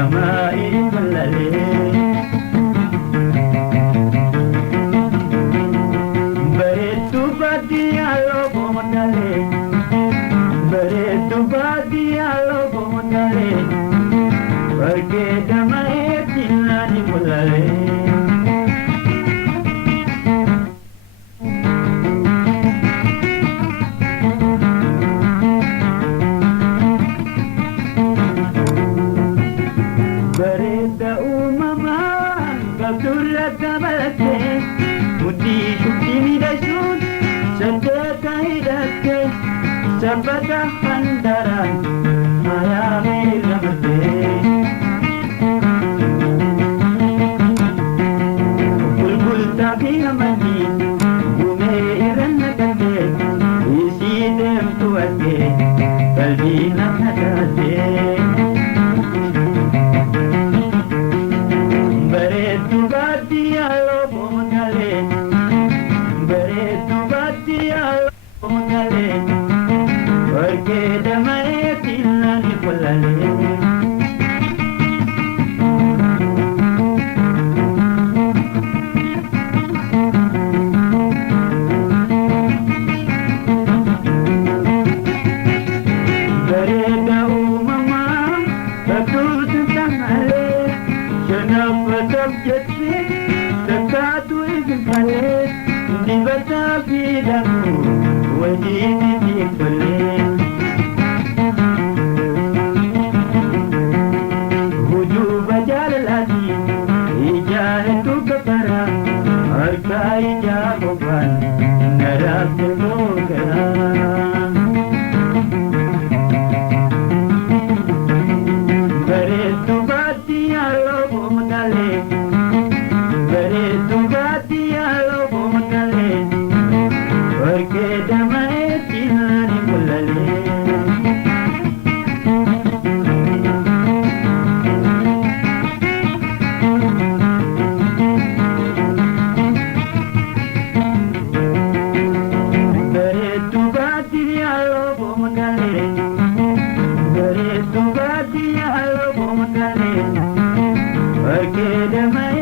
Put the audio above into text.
damai malale beretu badi alo bomdale beretu badi alo bomdale pergi damai tilani malale berita umaman kabdulat kabalate mudi shukti midashun sandeta hidake sabata handaran ayame ramate bulbul tabi hamani gume iran nakate isi dem tuake kalbi nakate beretu badi alo bomdale beretu badi alo bomdale pergi damai tilani polale bereda umama betul tamale kenapa terjadi satu ingin kali di baca bidangmu wajib dibeli hujung bajar lagi ijah itu kepara harga ijah beban nerap berlogaran beretu badi alo bomdale beretu badi alo bomdale pergi damai tilani mulale beretu badi alo bomdale beretu badi alo bomdale pergi damai